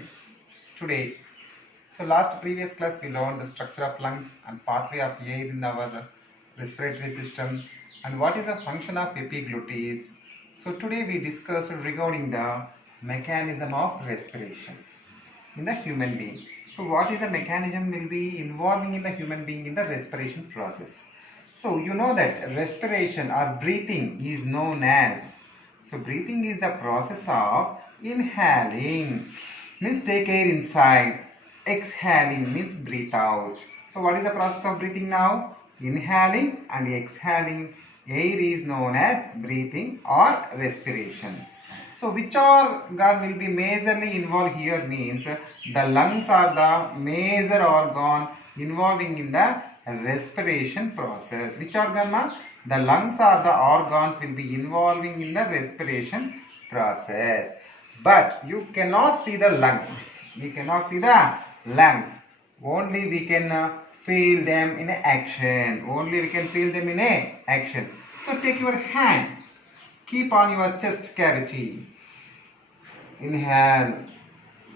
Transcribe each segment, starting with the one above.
students, today, last previous class we learned the structure of lungs and pathway of air in our respiratory system and what is the function of epiglottis. So today we discussed regarding the mechanism of respiration in the human being. So what is the mechanism will be involving in the human being in the respiration process. So you know that respiration or breathing is known as, so breathing is the process of inhaling, means take air inside, exhaling means breathe out. So what is the process of breathing now? Inhaling and exhaling air is known as breathing or respiration. So which organ will be majorly involved here means the lungs are the major organ involving in the respiration process. Which organ ma? The lungs are the organs will be involving in the respiration process. But you cannot see the lungs. We cannot see the lungs. Only we can feel them in action. Only we can feel them in action. So take your hand. Keep on your chest cavity. Inhale.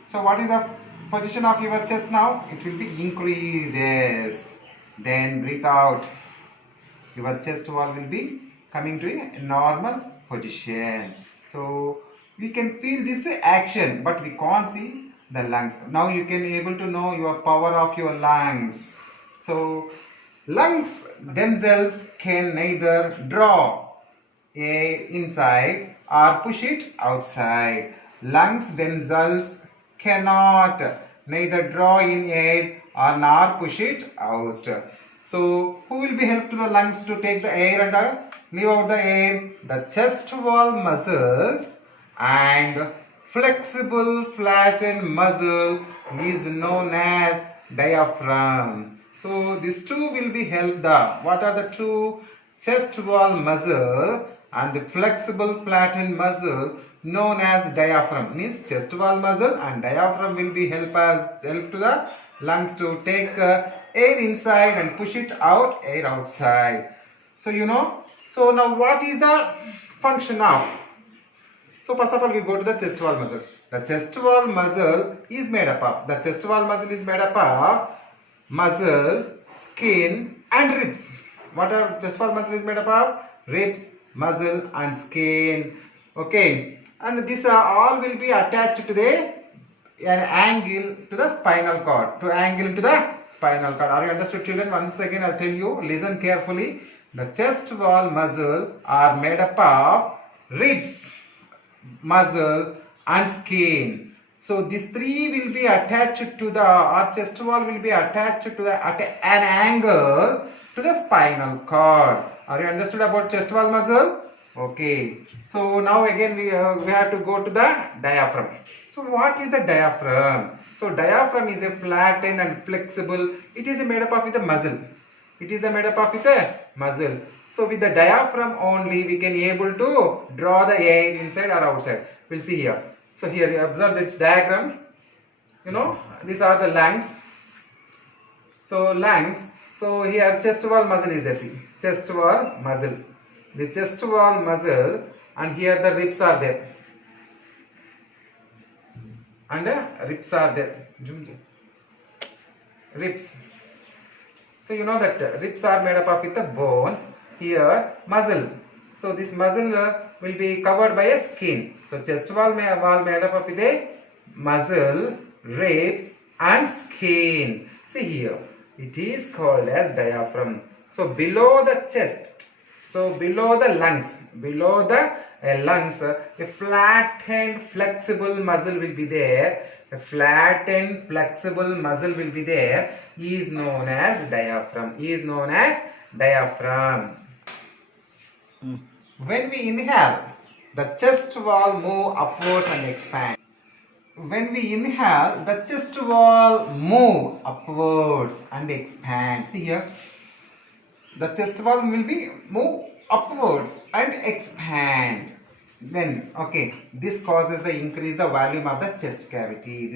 So what is the position of your chest now? It will be increases. Then breathe out. Your chest wall will be coming to a normal position. So we can feel this action, but we can't see the lungs. Now you can able to know your power of your lungs. So lungs themselves can neither draw air inside or push it outside. Lungs themselves cannot neither draw in air or nor push it out. So who will be help to the lungs to take the air and leave out the air? The chest wall muscles and flexible flattened muscle is known as diaphragm. So these two will be help the, what are the two? Chest wall muscle and the flexible flattened muscle known as diaphragm. Means chest wall muscle and diaphragm will be help to the lungs to take air inside and push it out, air outside. So you know. So now what is the function of? So first of all we go to the chest wall muscles. The chest wall muscle is made up of, muscle, skin and ribs. What are chest wall muscle is made up of? Ribs, muscle and skin. Okay. And this all will be attached to an angle to the spinal cord. Are you understood, children? Once again I will tell you, listen carefully. The chest wall muscle are made up of ribs, muscle and skin. So these three will be attached to our chest wall will be attached to at an angle to the spinal cord. Are you understood about chest wall muscle? Okay. So now again we have to go to the diaphragm. So what is the diaphragm? So diaphragm is a flattened and flexible. It is made up of with a muscle. So with the diaphragm only we can able to draw the air inside or outside. We'll see here. So here you observe this diagram. You know, these are the lungs. So lungs. So here chest wall muscle is there. See, chest wall muscle. The chest wall muscle and here the ribs are there. Ribs. So you know that ribs are made up of with the bones. Here muscle. So this muscle will be covered by a skin. So chest wall made up of with a muscle, ribs and skin. See here. It is called as diaphragm. So below the chest. So below the lungs, a flattened flexible muscle will be there. Is known as diaphragm. When we inhale, the chest wall move upwards and expand. When we inhale, the chest wall move upwards and expand. See here. The chest wall will be move upwards and expand. Then, okay, this causes the increase the volume of the chest cavity.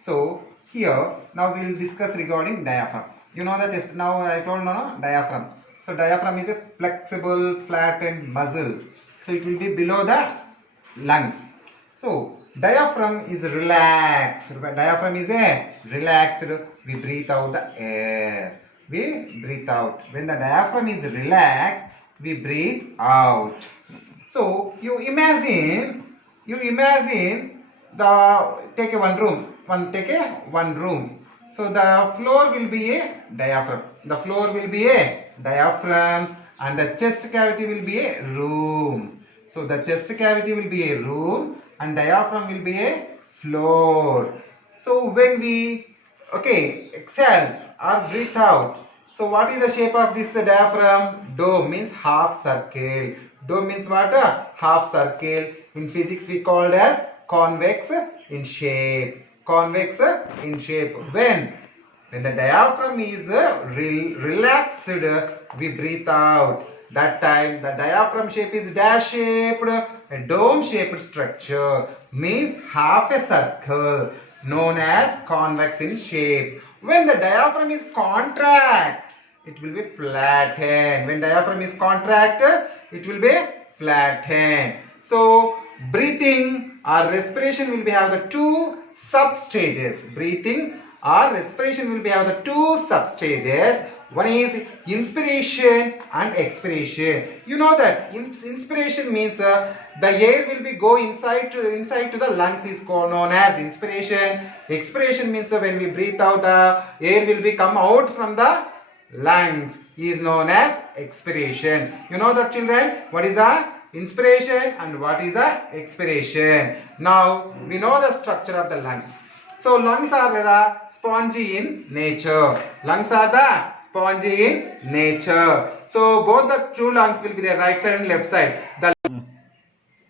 So, here, now we will discuss regarding diaphragm. You know that is, now I told no, diaphragm. So, diaphragm is a flexible, flattened muscle. So, it will be below the lungs. So diaphragm is relaxed. Diaphragm is a relaxed. We breathe out the air. We breathe out. When the diaphragm is relaxed, we breathe out. So you imagine the take a one room. One room. So the floor will be a diaphragm. The floor will be a diaphragm and the chest cavity will be a room. So the chest cavity will be a room and diaphragm will be a floor. So when we exhale or breathe out. So what is the shape of this diaphragm? Dome means half circle. Dome means what? Half circle. In physics we called as convex in shape. Convex in shape. When the diaphragm is relaxed, we breathe out. That time the diaphragm shape is dash shaped, a dome shaped structure means half a circle known as convex in shape. When the diaphragm is contract, it will be flattened. When diaphragm is contracted, it will be flattened. So breathing or respiration will be have the two sub-stages. Breathing or respiration will be have the two sub-stages. One is inspiration and expiration. You know that inspiration means the air will be go inside to the lungs is known as inspiration. Expiration means when we breathe out, the air will be come out from the lungs is known as expiration. You know that, children? What is the inspiration and what is the expiration? Now we know the structure of the lungs. So lungs are the spongy in nature. Lungs are the spongy in nature. So both the two lungs will be there, right side and left side.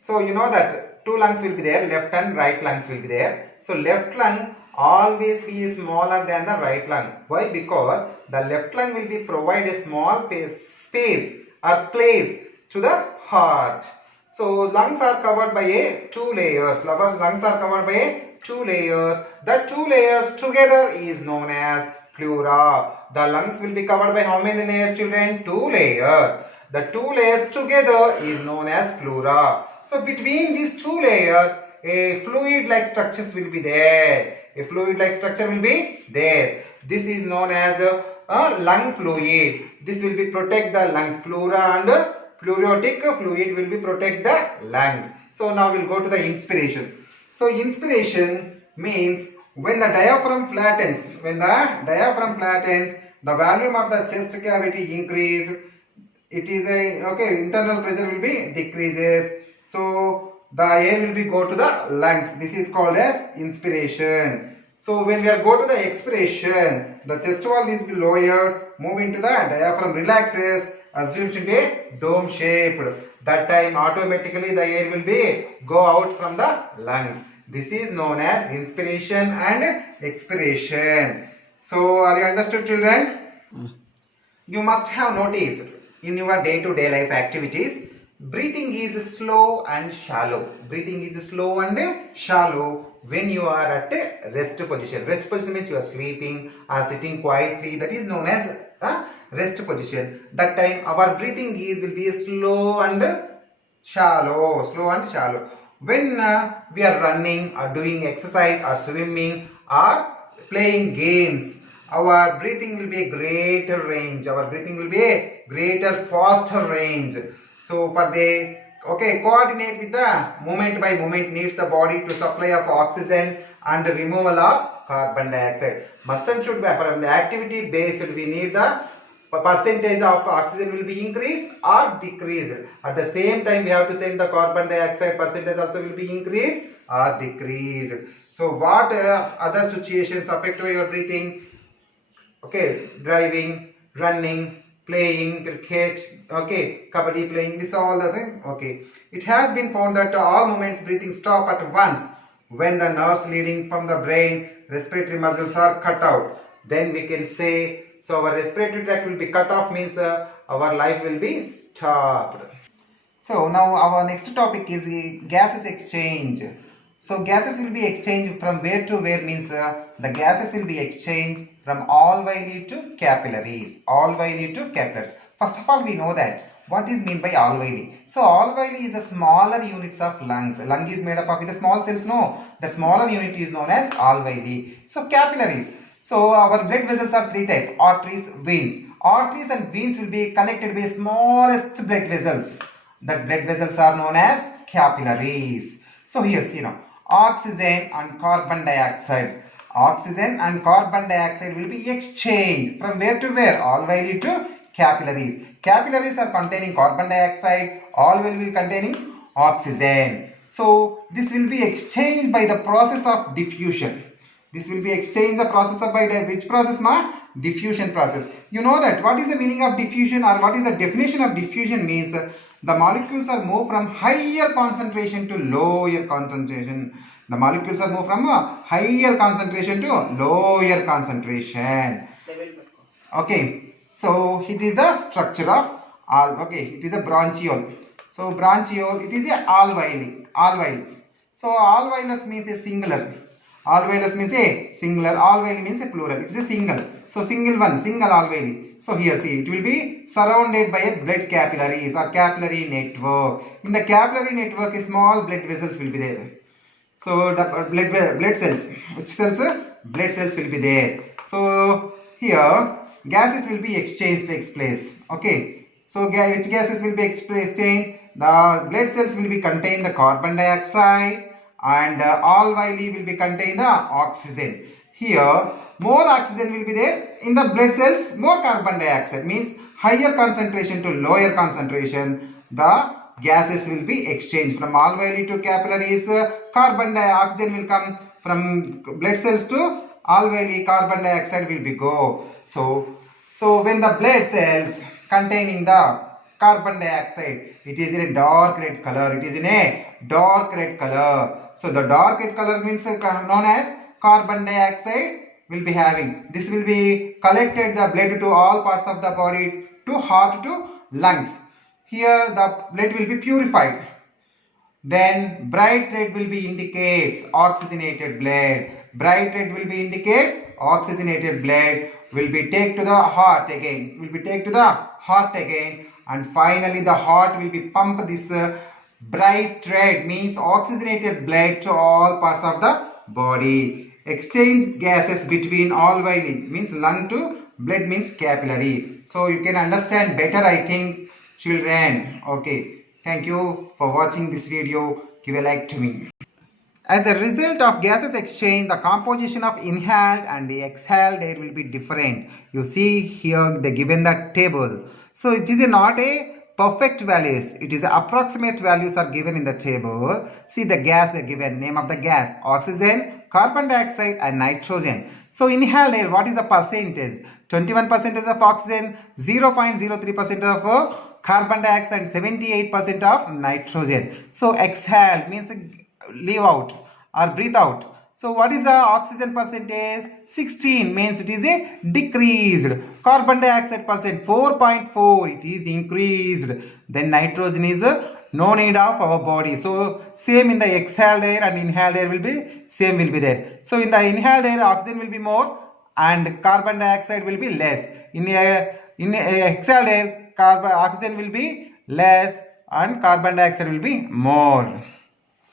So you know that two lungs will be there, left and right lungs will be there. So left lung always be smaller than the right lung. Why? Because the left lung will be provide a small space or place to the heart. So lungs are covered by two layers. Lungs are covered by two layers. The two layers together is known as pleura. The lungs will be covered by how many layers, children? Two layers. The two layers together is known as pleura. So between these two layers, a fluid-like structures will be there. A fluid-like structure will be there. This is known as a lung fluid. This will be protect the lungs. Pleura and pleuritic fluid will be protect the lungs. So now we'll go to the inspiration. So inspiration means when the diaphragm flattens. When the diaphragm flattens, the volume of the chest cavity increase. It is internal pressure will be decreases. So the air will be go to the lungs. This is called as inspiration. So when we are go to the expiration, the chest wall is lowered, move into the diaphragm relaxes, assumes to be a dome shaped. That time automatically the air will be go out from the lungs. This is known as inspiration and expiration. So are you understood, children? You must have noticed in your day-to-day life activities, breathing is slow and shallow. Breathing is slow and shallow when you are at a rest position. Rest position means you are sleeping or sitting quietly. That is known as rest position. That time our breathing will be slow and shallow. Slow and shallow. When we are running or doing exercise or swimming or playing games, our breathing will be a greater range. Our breathing will be a greater, faster range. So for the coordinate with the movement by movement needs the body to supply of oxygen and removal of carbon dioxide. Must and should be from the activity based. We need the percentage of oxygen will be increased or decreased. At the same time, we have to say the carbon dioxide percentage also will be increased or decreased. So what other situations affect your breathing? Driving, running, playing cricket, kabaddi playing, this all the thing. It has been found that all movements breathing stop at once when the nerves leading from the brain respiratory muscles are cut out. Then we can say, so our respiratory tract will be cut off means our life will be stopped. So now our next topic is gases exchange. So gases will be exchanged from where to where means the gases will be exchanged from alveoli to capillaries. Alveoli to capillaries. First of all, we know that What is mean by alveoli? So alveoli is the smaller units of lungs. Lung is made up of the small cells, no? The smaller unit is known as alveoli. So capillaries. So our blood vessels are three types: arteries, veins. Arteries and veins will be connected with smallest blood vessels. The blood vessels are known as capillaries. So here see now, oxygen and carbon dioxide. Oxygen and carbon dioxide will be exchanged from where to where? Alveoli to capillaries. Capillaries are containing carbon dioxide, alveoli will be containing oxygen. So this will be exchanged by the process of diffusion. This will be exchanged the process of by which process, ma? Diffusion process. You know that what is the meaning of diffusion, or what is the definition of diffusion? Means the molecules are moved from higher concentration to lower concentration. The molecules are moved from higher concentration to lower concentration. Okay, so it is the structure of it is a branchiole. So branchiole, it is a alveoli. Alveoles. So alveolus means a singular. Alveolus means a singular. Alveoli means a plural. It is a single. So single one, single alveoli. So here see, it will be surrounded by a blood capillaries or capillary network. In the capillary network, a small blood vessels will be there. So the blood cells, which cells? Blood cells will be there. So here gases will be exchanged takes place. Okay. So which gases will be exchanged? The blood cells will be contain the carbon dioxide, and alveoli will be contain the oxygen. Here more oxygen will be there in the blood cells, more carbon dioxide, means higher concentration to lower concentration. The gases will be exchanged from alveoli to capillaries. Carbon dioxide will come from blood cells to alveoli. Carbon dioxide will be go. So when the blood cells containing the carbon dioxide, it is in a dark red color. It is in a dark red color. So the dark red color means known as carbon dioxide will be having. This will be collected the blood to all parts of the body, to heart, to lungs. Here the blood will be purified. Then bright red will be indicates oxygenated blood. Bright red will be indicates oxygenated blood. Will be take to the heart again. Will be take to the heart again. And finally the heart will be pump this bright red, means oxygenated blood, to all parts of the body. Exchange gases between alveoli, means lung, to blood, means capillary. So you can understand better, I think, children. Okay, thank you for watching this video. Give a like to me. As a result of gases exchange, the composition of inhaled and the exhaled air will be different. You see here they given the table. So it is not a perfect values. It is approximate values are given in the table. See the gas they given, name of the gas: oxygen, carbon dioxide and nitrogen. So inhaled air, what is the percentage? 21% of oxygen, 0.03% of carbon dioxide, 78% of nitrogen. So exhaled means leave out or breathe out. So what is the oxygen percentage? 16, means it is a decreased. Carbon dioxide percent 4.4, it is increased. Then nitrogen is no need of our body. So same in the exhaled air and inhaled air will be same will be there. So in the inhaled air oxygen will be more and carbon dioxide will be less. In exhaled air oxygen will be less and carbon dioxide will be more.